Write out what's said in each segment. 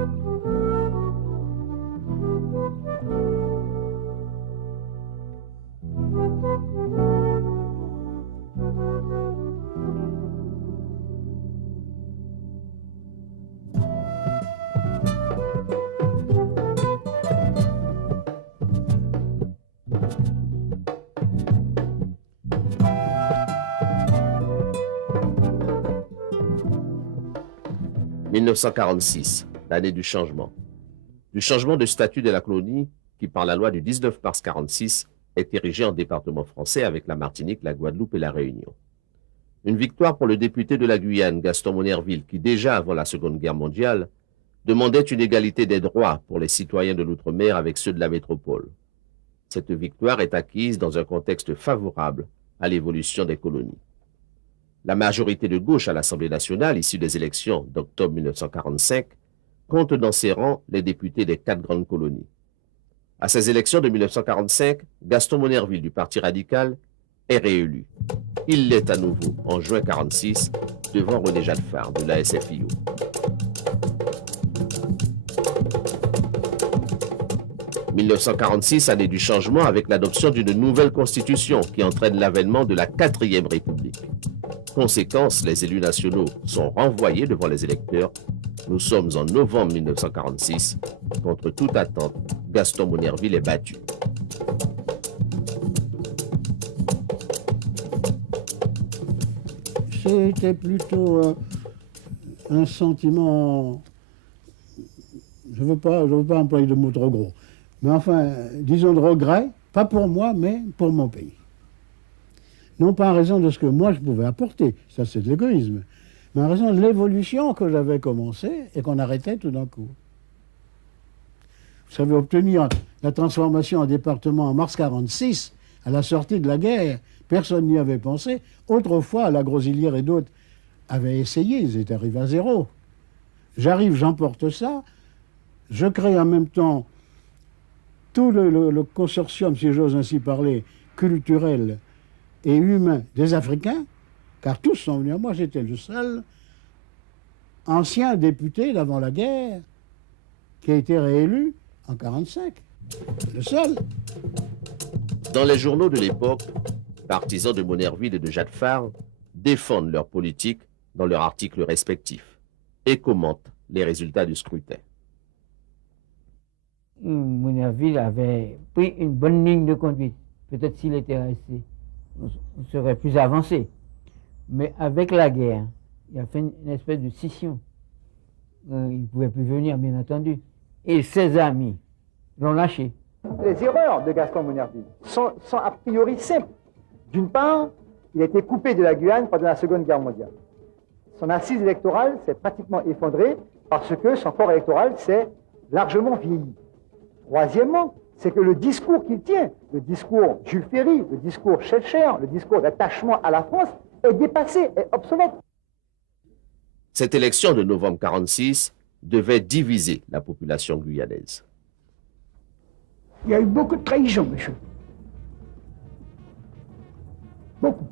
« 1946, l'année du changement. Du changement de statut de la colonie qui, par la loi du 19 mars 1946, est érigée en département français avec la Martinique, la Guadeloupe et la Réunion. Une victoire pour le député de la Guyane, Gaston Monnerville, qui déjà avant la Seconde Guerre mondiale, demandait une égalité des droits pour les citoyens de l'outre-mer avec ceux de la métropole. Cette victoire est acquise dans un contexte favorable à l'évolution des colonies. La majorité de gauche à l'Assemblée nationale, issue des élections d'octobre 1945, compte dans ses rangs les députés des 4 grandes colonies. À ces élections de 1945, Gaston Monnerville du Parti radical est réélu. Il l'est à nouveau en juin 1946 devant René Jadefar de la SFIO. « 1946, année du changement avec l'adoption d'une nouvelle constitution qui entraîne l'avènement de la 4e République. Conséquence, les élus nationaux sont renvoyés devant les électeurs. Nous sommes en novembre 1946. Contre toute attente, Gaston Monnerville est battu. C'était plutôt un sentiment, je veux pas employer de mots trop gros, mais enfin, disons de regret, pas pour moi, mais pour mon pays. Non pas en raison de ce que moi je pouvais apporter, ça c'est de l'égoïsme, mais en raison de l'évolution que j'avais commencée et qu'on arrêtait tout d'un coup. Vous savez, obtenir la transformation en département en mars 1946, à la sortie de la guerre, personne n'y avait pensé. Autrefois, la Grosillière et d'autres avaient essayé, ils étaient arrivés à zéro. J'arrive, j'emporte ça, je crée en même temps tout le consortium, si j'ose ainsi parler, culturel et humain des Africains, car tous sont venus à moi, j'étais le seul ancien député d'avant la guerre qui a été réélu en 1945. Le seul. Dans les journaux de l'époque, partisans de Monnerville et de Jadefar défendent leur politique dans leurs articles respectifs et commentent les résultats du scrutin. Monnerville avait pris une bonne ligne de conduite. Peut-être s'il était resté, on serait plus avancé. Mais avec la guerre, il a fait une espèce de scission. Il ne pouvait plus venir, bien entendu. Et ses amis l'ont lâché. Les erreurs de Gaston Monnerville sont a priori simples. D'une part, il a été coupé de la Guyane pendant la Seconde Guerre mondiale. Son assise électorale s'est pratiquement effondrée parce que son corps électoral s'est largement vieilli. Troisièmement, c'est que le discours qu'il tient, le discours Jules Ferry, le discours Schœlcher, le discours d'attachement à la France, est dépassé, est obsolète. Cette élection de novembre 1946 devait diviser la population guyanaise. Il y a eu beaucoup de trahison, monsieur. Beaucoup.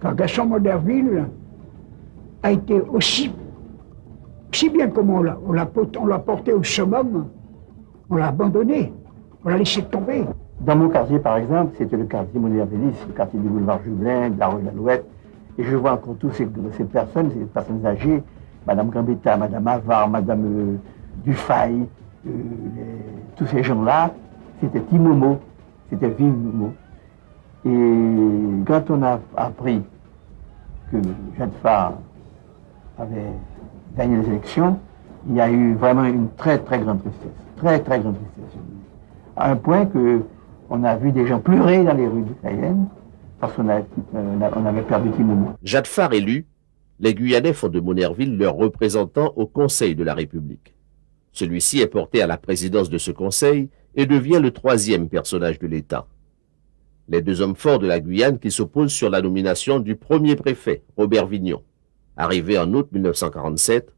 Car Gaston Monnerville a été aussi bien comme on l'a porté au summum, on l'a abandonné, on l'a laissé tomber. Dans mon quartier, par exemple, c'était le quartier monnervilliste, le quartier du boulevard Jublin, de la rue de l'Alouette, et je vois encore toutes ces personnes âgées, Madame Gambetta, Madame Avar, Madame Dufay, tous ces gens-là, c'était Timomo, c'était Vive Momo. Et quand on a appris que Jadefar avait gagné les élections, il y a eu vraiment une très très grande tristesse, très très grande tristesse. À un point qu'on a vu des gens pleurer dans les rues de Cayenne parce qu'on avait perdu Timomo. Jadefar élu, les Guyanais font de Monnerville leur représentant au Conseil de la République. Celui-ci est porté à la présidence de ce conseil et devient le 3e personnage de l'État. Les 2 hommes forts de la Guyane qui s'opposent sur la nomination du premier préfet, Robert Vignon. Arrivé en août 1947,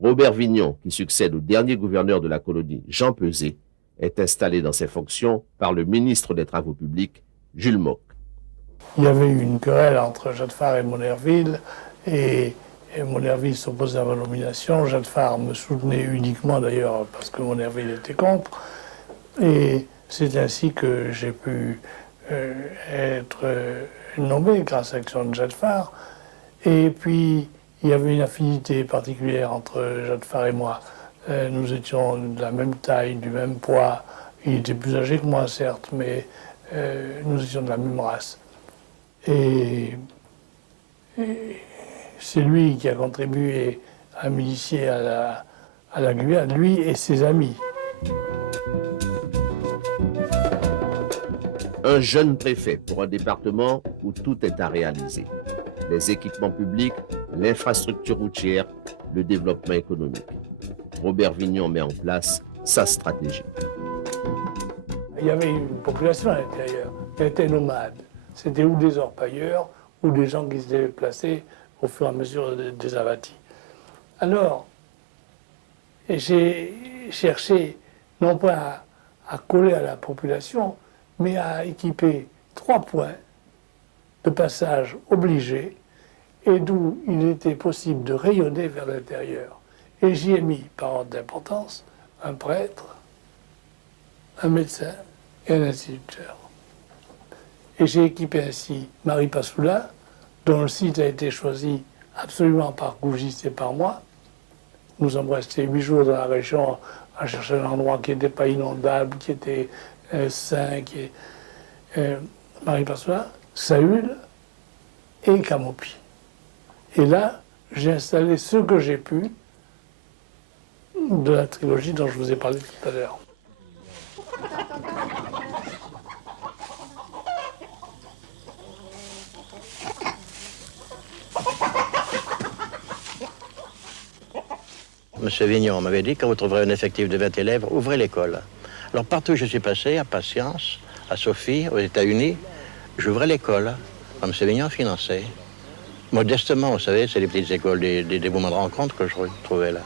Robert Vignon, qui succède au dernier gouverneur de la colonie, Jean Pesé, est installé dans ses fonctions par le ministre des Travaux publics, Jules Mock. Il y avait eu une querelle entre Jadefar et Monnerville, et Et Monnerville s'opposait à ma nomination. Jeanne Farr me soutenait uniquement d'ailleurs parce que Monnerville était contre. Et c'est ainsi que j'ai pu être nommé grâce à l'action de Jeanne Farr. Et puis, il y avait une affinité particulière entre Jeanne Farr et moi. Nous étions de la même taille, du même poids. Il était plus âgé que moi, certes, mais nous étions de la même race. Et c'est lui qui a contribué à m'initier à la Guyane, lui et ses amis. Un jeune préfet pour un département où tout est à réaliser. Les équipements publics, l'infrastructure routière, le développement économique. Robert Vignon met en place sa stratégie. Il y avait une population à l'intérieur qui était nomade. C'était ou des orpailleurs ou des gens qui se déplaçaient au fur et à mesure des abattis. Alors, j'ai cherché non pas à coller à la population, mais à équiper 3 points de passage obligés et d'où il était possible de rayonner vers l'intérieur. Et j'y ai mis, par ordre d'importance, un prêtre, un médecin et un instituteur. Et j'ai équipé ainsi Marie Passoula, dont le site a été choisi absolument par Gougiste et par moi. Nous sommes restés 8 jours dans la région à chercher un endroit qui n'était pas inondable, qui était sain, Marie Passoula, Saül et Camopi. Et là, j'ai installé ce que j'ai pu de la trilogie dont je vous ai parlé tout à l'heure. Monsieur Vignon m'avait dit, quand vous trouverez un effectif de 20 élèves, ouvrez l'école. Alors partout où je suis passé, à Patience, à Sophie, aux États-Unis, j'ouvrais l'école. Monsieur Vignon finançait. Modestement, vous savez, c'est les petites écoles, des moments de rencontre que je trouvais là.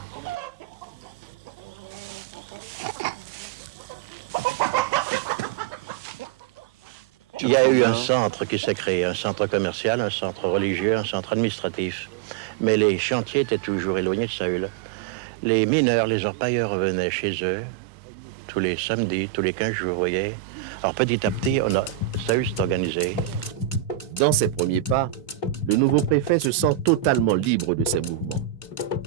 Il y a eu un centre qui s'est créé, un centre commercial, un centre religieux, un centre administratif. Mais les chantiers étaient toujours éloignés de Saül. Les mineurs, les orpailleurs revenaient chez eux tous les samedis, tous les 15 jours, vous voyez. Alors petit à petit, Saül s'est organisé. Dans ses premiers pas, le nouveau préfet se sent totalement libre de ses mouvements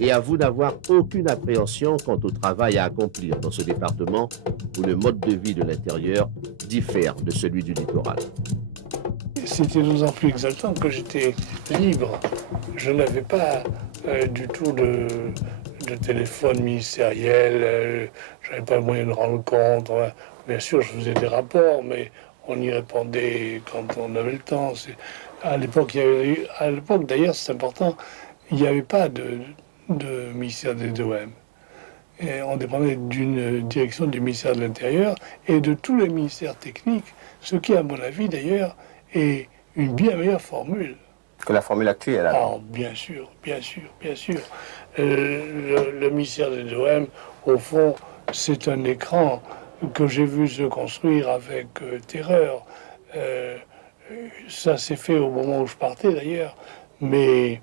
et avoue n'avoir aucune appréhension quant au travail à accomplir dans ce département où le mode de vie de l'intérieur diffère de celui du littoral. C'était d'autant plus exaltant que j'étais libre. Je n'avais pas du tout de téléphone ministériel, je n'avais pas le moyen de rendre compte. Bien sûr, je faisais des rapports, mais on y répondait quand on avait le temps. À l'époque, d'ailleurs, c'est important, il n'y avait pas de ministère des DOM. Et on dépendait d'une direction du ministère de l'Intérieur et de tous les ministères techniques, ce qui, à mon avis, d'ailleurs, est une bien meilleure formule. Que la formule actuelle, alors. Ah, bien sûr, bien sûr, bien sûr. Le ministère des DOM, au fond, c'est un écran que j'ai vu se construire avec terreur. Ça s'est fait au moment où je partais, d'ailleurs, mais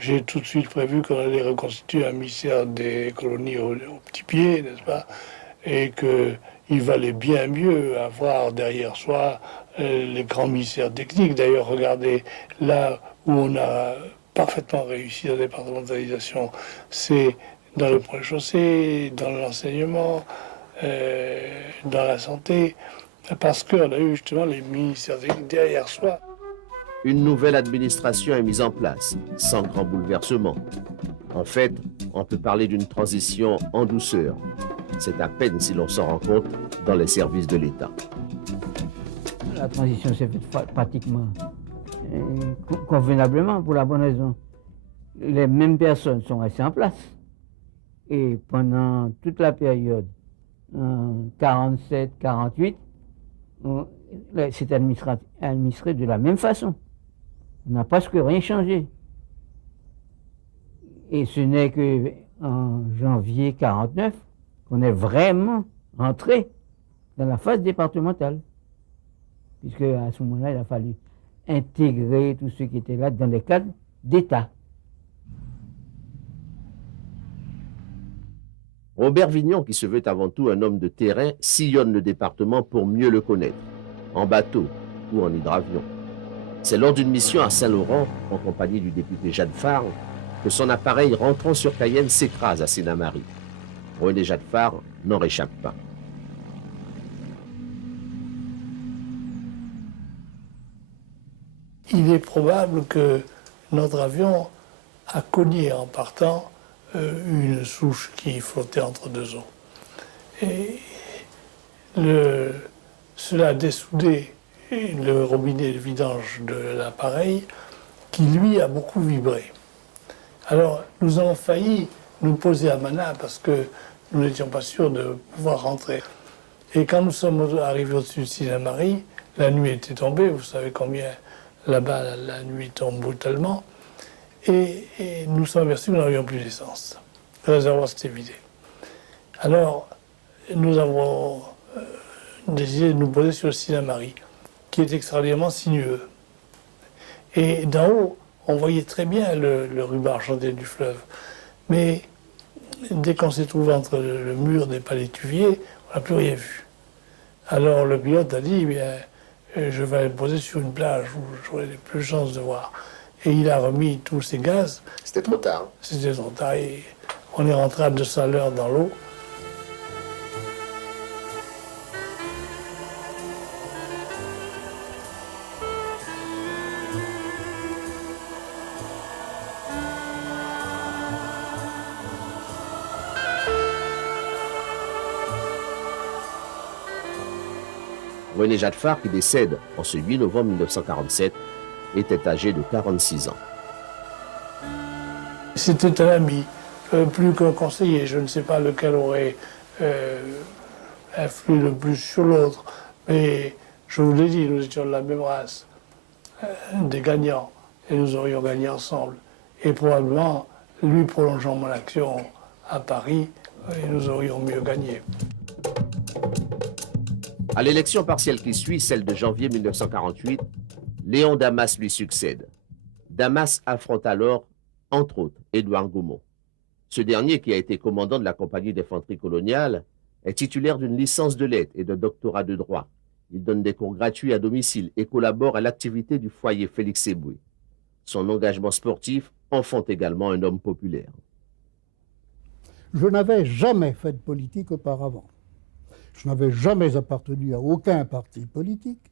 j'ai tout de suite prévu qu'on allait reconstituer un ministère des colonies au petit pied, n'est-ce pas? Et qu'il valait bien mieux avoir derrière soi les grands ministères techniques. D'ailleurs, regardez, là où on a parfaitement réussi la départementalisation, c'est dans le point chaussée, dans l'enseignement, dans la santé, parce qu'on a eu justement les ministères techniques derrière soi. Une nouvelle administration est mise en place, sans grand bouleversement. En fait, on peut parler d'une transition en douceur. C'est à peine si l'on s'en rend compte dans les services de l'État. La transition s'est faite pratiquement convenablement pour la bonne raison. Les mêmes personnes sont restées en place. Et pendant toute la période 47-48, c'est administré de la même façon. On n'a presque rien changé. Et ce n'est qu'en janvier 49 qu'on est vraiment entré dans la phase départementale. Puisque à ce moment-là, il a fallu intégrer tous ceux qui étaient là dans des cadres d'État. Robert Vignon, qui se veut avant tout un homme de terrain, sillonne le département pour mieux le connaître, en bateau ou en hydravion. C'est lors d'une mission à Saint-Laurent, en compagnie du député Jacques Farr, que son appareil rentrant sur Cayenne s'écrase à Sénamarie. René Jacques Farr n'en réchappe pas. Il est probable que notre avion a cogné en partant une souche qui flottait entre deux eaux. Et cela a dessoudé le robinet de vidange de l'appareil qui, lui, a beaucoup vibré. Alors, nous avons failli nous poser à Mana parce que nous n'étions pas sûrs de pouvoir rentrer. Et quand nous sommes arrivés au-dessus de Sénamarie, la nuit était tombée, vous savez combien là-bas la nuit tombe brutalement, et nous sommes aperçus que nous n'avions plus d'essence. Le réservoir s'était vidé. Alors, nous avons décidé de nous poser sur le Sénamarie, qui est extraordinairement sinueux. Et d'en haut, on voyait très bien le ruban argenté du fleuve. Mais dès qu'on s'est trouvé entre le mur des palétuviers, on n'a plus rien vu. Alors le pilote a dit, eh bien, je vais aller me poser sur une plage où j'aurai plus de chances de voir. Et il a remis tous ses gaz. C'était trop tard. C'était trop tard. Et on est rentré à 200 à l'heure dans l'eau. René Jacques Farr, qui décède en ce 8 novembre 1947, était âgé de 46 ans. C'était un ami, plus qu'un conseiller. Je ne sais pas lequel aurait influé le plus sur l'autre. Mais je vous l'ai dit, nous étions de la même race, des gagnants, et nous aurions gagné ensemble. Et probablement, lui prolongeant mon action à Paris, et nous aurions mieux gagné. À l'élection partielle qui suit, celle de janvier 1948, Léon Damas lui succède. Damas affronte alors, entre autres, Édouard Gaumont. Ce dernier, qui a été commandant de la compagnie d'infanterie coloniale, est titulaire d'une licence de lettres et d'un doctorat de droit. Il donne des cours gratuits à domicile et collabore à l'activité du foyer Félix Éboué. Son engagement sportif en font également un homme populaire. Je n'avais jamais fait de politique auparavant. Je n'avais jamais appartenu à aucun parti politique.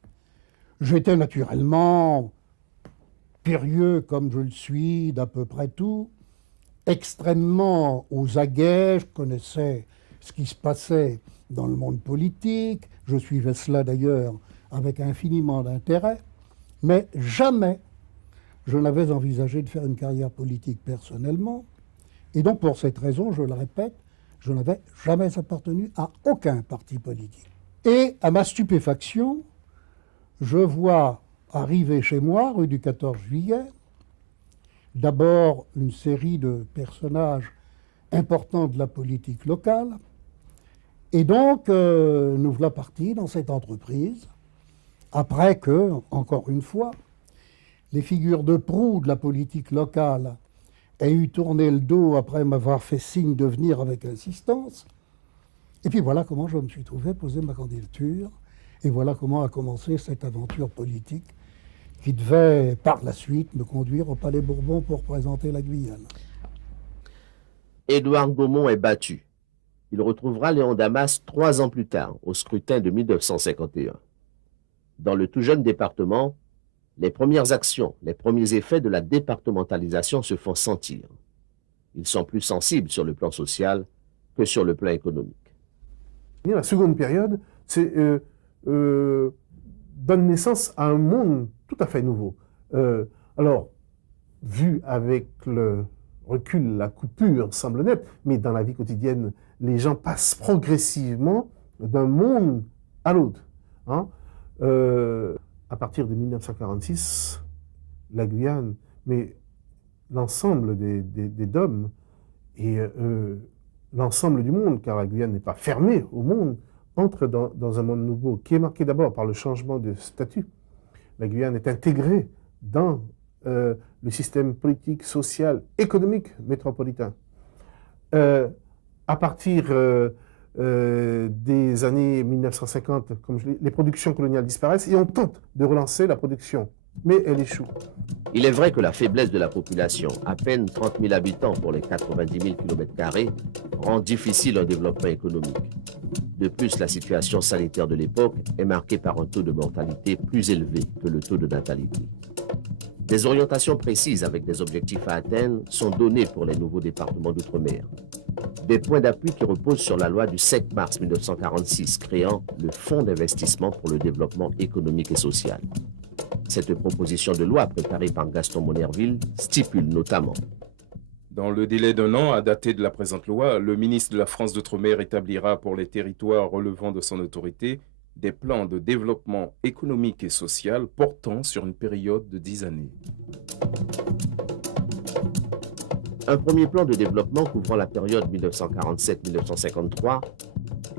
J'étais naturellement curieux, comme je le suis, d'à peu près tout, extrêmement aux aguets. Je connaissais ce qui se passait dans le monde politique. Je suivais cela d'ailleurs avec infiniment d'intérêt. Mais jamais je n'avais envisagé de faire une carrière politique personnellement. Et donc, pour cette raison, je le répète, je n'avais jamais appartenu à aucun parti politique. Et à ma stupéfaction, je vois arriver chez moi, rue du 14 juillet, d'abord une série de personnages importants de la politique locale. Et donc, nous voilà partis dans cette entreprise, après que, encore une fois, les figures de proue de la politique locale aient eu tourné le dos après m'avoir fait signe de venir avec insistance. Et puis voilà comment je me suis trouvé poser ma candidature. Et voilà comment a commencé cette aventure politique qui devait, par la suite, me conduire au Palais Bourbon pour représenter la Guyane. Édouard Gaumont est battu. Il retrouvera Léon Damas 3 ans plus tard, au scrutin de 1951. Dans le tout jeune département, les premières actions, les premiers effets de la départementalisation se font sentir. Ils sont plus sensibles sur le plan social que sur le plan économique. La seconde période, donne naissance à un monde tout à fait nouveau. Alors, vu avec le recul, la coupure semble nette, mais dans la vie quotidienne, les gens passent progressivement d'un monde à l'autre. Hein. À partir de 1946, la Guyane, mais l'ensemble des DOM et l'ensemble du monde, car la Guyane n'est pas fermée au monde, entre dans un monde nouveau qui est marqué d'abord par le changement de statut. La Guyane est intégrée dans le système politique, social, économique métropolitain. à partir des années 1950, les productions coloniales disparaissent et on tente de relancer la production, mais elle échoue. Il est vrai que la faiblesse de la population, à peine 30 000 habitants pour les 90 000 km², rend difficile un développement économique. De plus, la situation sanitaire de l'époque est marquée par un taux de mortalité plus élevé que le taux de natalité. Des orientations précises avec des objectifs à atteindre sont données pour les nouveaux départements d'outre-mer. Des points d'appui qui reposent sur la loi du 5 mars 1946 créant le Fonds d'investissement pour le développement économique et social. Cette proposition de loi préparée par Gaston Monnerville stipule notamment: dans le délai d'1 an à dater de la présente loi, le ministre de la France d'Outre-mer établira pour les territoires relevant de son autorité des plans de développement économique et social portant sur une période de 10 années. Un premier plan de développement couvrant la période 1947-1953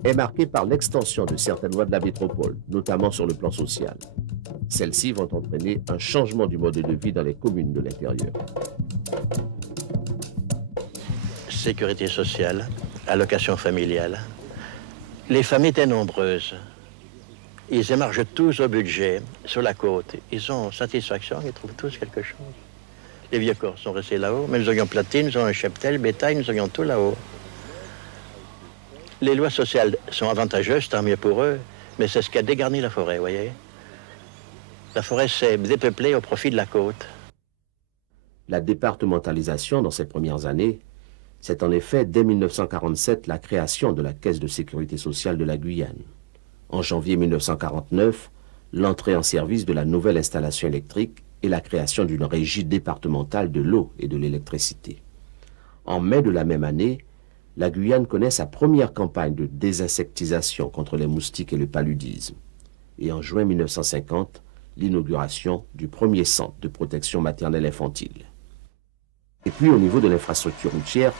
est marqué par l'extension de certaines lois de la métropole, notamment sur le plan social. Celles-ci vont entraîner un changement du mode de vie dans les communes de l'intérieur. Sécurité sociale, allocation familiale. Les familles étaient nombreuses. Ils émargent tous au budget sur la côte. Ils ont satisfaction, ils trouvent tous quelque chose. Les vieux corps sont restés là-haut, mais nous avions platine, nous avions un cheptel, bétail, nous avions tout là-haut. Les lois sociales sont avantageuses, tant mieux pour eux, mais c'est ce qui a dégarni la forêt, vous voyez. La forêt s'est dépeuplée au profit de la côte. La départementalisation dans ces premières années, c'est en effet dès 1947 la création de la Caisse de sécurité sociale de la Guyane. En janvier 1949, l'entrée en service de la nouvelle installation électrique et la création d'une régie départementale de l'eau et de l'électricité. En mai de la même année, la Guyane connaît sa première campagne de désinsectisation contre les moustiques et le paludisme. Et en juin 1950, l'inauguration du premier centre de protection maternelle infantile. Et puis au niveau de l'infrastructure routière,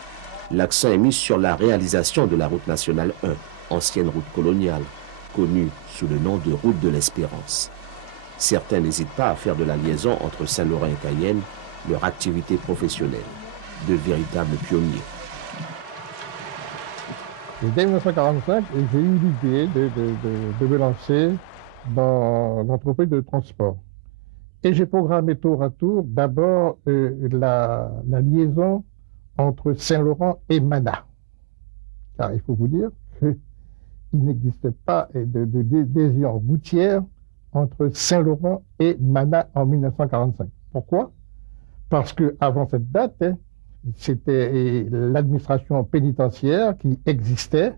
l'accent est mis sur la réalisation de la route nationale 1, ancienne route coloniale, connue sous le nom de route de l'Espérance. Certains n'hésitent pas à faire de la liaison entre Saint-Laurent et Cayenne leur activité professionnelle, de véritables pionniers. Dès 1945, j'ai eu l'idée de me lancer dans l'entreprise de transport. Et j'ai programmé tour à tour d'abord la liaison entre Saint-Laurent et Mana. Car il faut vous dire qu'il n'existe pas de liaison routière entre Saint-Laurent et Mana en 1945. Pourquoi? Parce qu'avant cette date, c'était l'administration pénitentiaire qui existait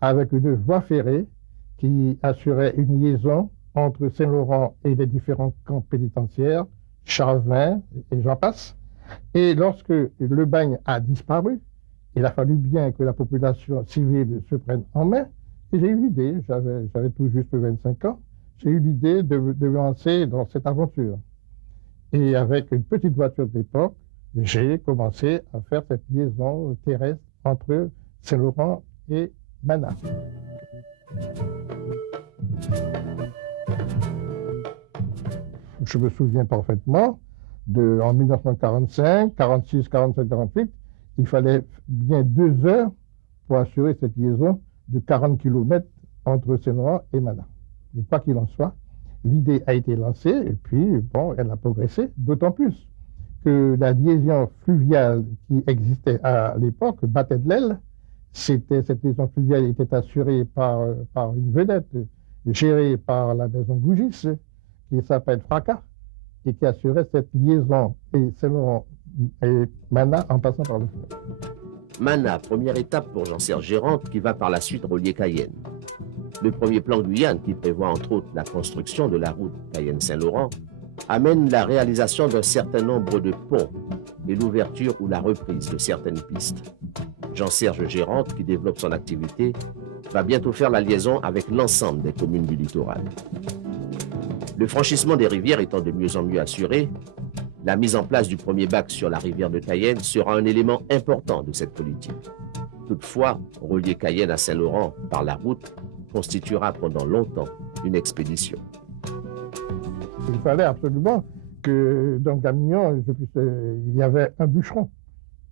avec une voie ferrée qui assurait une liaison entre Saint-Laurent et les différents camps pénitentiaires, Charvin et j'en passe. Et lorsque le bagne a disparu, il a fallu bien que la population civile se prenne en main. Et j'ai eu l'idée, j'avais tout juste 25 ans, j'ai eu l'idée de me lancer dans cette aventure. Et avec une petite voiture d'époque, j'ai commencé à faire cette liaison terrestre entre Saint-Laurent et Mana. Je me souviens parfaitement, en 1945, 46, 47, 48, il fallait bien 2 heures pour assurer cette liaison de 40 km entre Saint-Laurent et Mana. Et quoi qu'il en soit, l'idée a été lancée et puis, bon, elle a progressé, d'autant plus que la liaison fluviale qui existait à l'époque battait de l'aile. Cette liaison fluviale était assurée par une vedette gérée par la maison Gougis, qui s'appelle Fracas, et qui assurait cette liaison et Saint-Laurent et Mana en passant par le fleuve. Mana, première étape pour Jean-Serge Gérante, qui va par la suite relier Cayenne. Le premier plan Guyane, qui prévoit entre autres la construction de la route Cayenne-Saint-Laurent, amène la réalisation d'un certain nombre de ponts et l'ouverture ou la reprise de certaines pistes. Jean-Serge Gérante, qui développe son activité, va bientôt faire la liaison avec l'ensemble des communes du littoral. Le franchissement des rivières étant de mieux en mieux assuré, la mise en place du premier bac sur la rivière de Cayenne sera un élément important de cette politique. Toutefois, relier Cayenne à Saint-Laurent par la route constituera pendant longtemps une expédition. Il fallait absolument que dans le camion, il y avait un bûcheron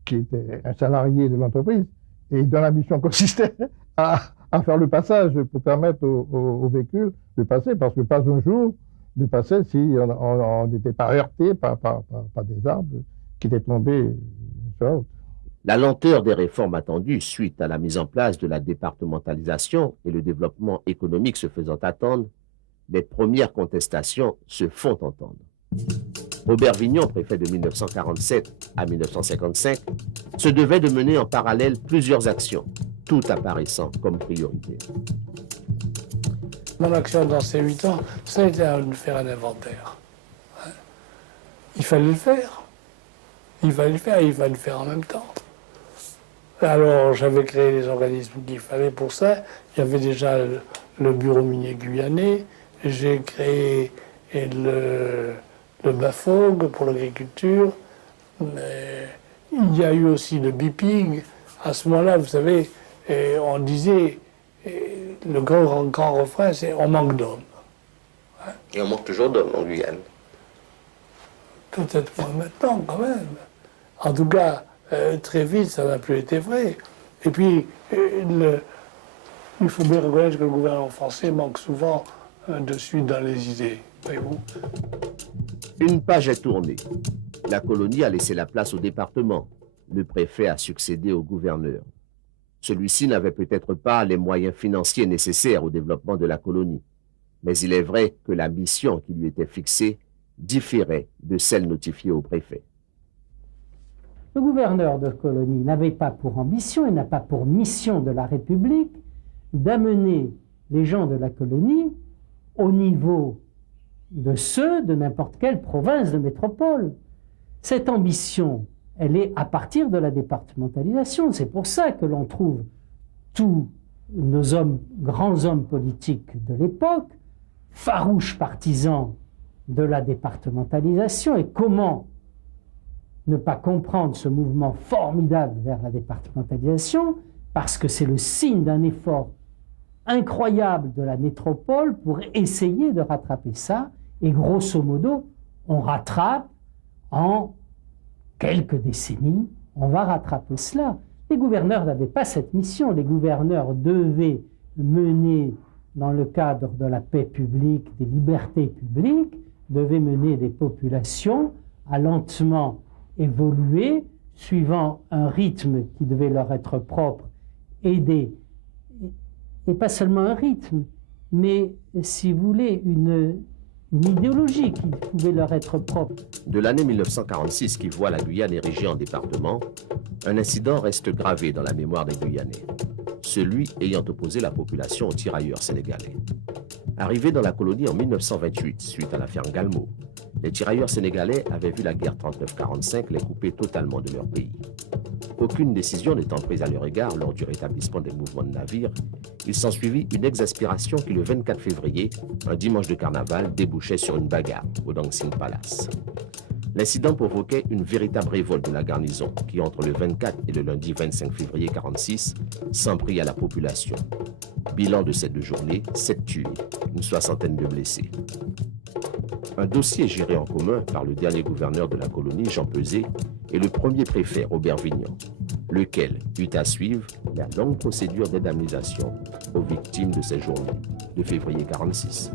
qui était un salarié de l'entreprise Et dont la mission consistait à faire le passage pour permettre aux véhicules de passer, parce que pas un jour de passer si on n'était pas heurté par des arbres qui étaient tombés sur la route. La lenteur des réformes attendues suite à la mise en place de la départementalisation et le développement économique se faisant attendre, les premières contestations se font entendre. Robert Vignon, préfet de 1947 à 1955, se devait de mener en parallèle plusieurs actions, toutes apparaissant comme prioritaires. Mon action dans ces 8 ans, ça a été de faire un inventaire. Il fallait le faire. Il fallait le faire et il fallait le faire en même temps. Alors j'avais créé les organismes qu'il fallait pour ça. Il y avait déjà le bureau minier guyanais. J'ai créé le BAFOG pour l'agriculture. Il y a eu aussi le BIPIG. À ce moment-là, vous savez, on disait, le grand refrain, c'est « on manque d'hommes ». Et on manque toujours d'hommes en Guyane. Peut-être moins maintenant, quand même. En tout cas, très vite, ça n'a plus été vrai. Et puis, il faut bien reconnaître que le gouvernement français manque souvent de suite dans les idées. Voyez-vous ? Une page est tournée. La colonie a laissé la place au département. Le préfet a succédé au gouverneur. Celui-ci n'avait peut-être pas les moyens financiers nécessaires au développement de la colonie. Mais il est vrai que la mission qui lui était fixée différait de celle notifiée au préfet. Le gouverneur de colonie n'avait pas pour ambition et n'a pas pour mission de la République d'amener les gens de la colonie au niveau de ceux de n'importe quelle province de métropole. Cette ambition, elle est à partir de la départementalisation. C'est pour ça que l'on trouve tous nos grands hommes politiques de l'époque, farouches partisans de la départementalisation. Et comment ne pas comprendre ce mouvement formidable vers la départementalisation? Parce que c'est le signe d'un effort incroyable de la métropole pour essayer de rattraper ça. Et grosso modo, on rattrape en quelques décennies, on va rattraper cela. Les gouverneurs n'avaient pas cette mission. Les gouverneurs devaient mener, dans le cadre de la paix publique, des libertés publiques, devaient mener des populations à lentement évoluer, suivant un rythme qui devait leur être propre, et pas seulement un rythme, mais, si vous voulez, une idéologie qui pouvait leur être propre. De l'année 1946 qui voit la Guyane érigée en département, un incident reste gravé dans la mémoire des Guyanais, celui ayant opposé la population aux tirailleurs sénégalais. Arrivés dans la colonie en 1928, suite à l'affaire Galmo, les tirailleurs sénégalais avaient vu la guerre 39-45 les couper totalement de leur pays. Aucune décision n'étant prise à leur égard lors du rétablissement des mouvements de navires, il s'ensuivit une exaspération qui, le 24 février, un dimanche de carnaval, débouchait sur une bagarre au Dancing Palace. L'incident provoquait une véritable révolte de la garnison qui, entre le 24 et le lundi 25 février 1946, s'en prit à la population. Bilan de ces 2 journées, 7 tués, une 60aine de blessés. Un dossier géré en commun par le dernier gouverneur de la colonie, Jean Peset, et le premier préfet, Robert Vignon, lequel eut à suivre la longue procédure d'indemnisation aux victimes de ces journées de février 1946.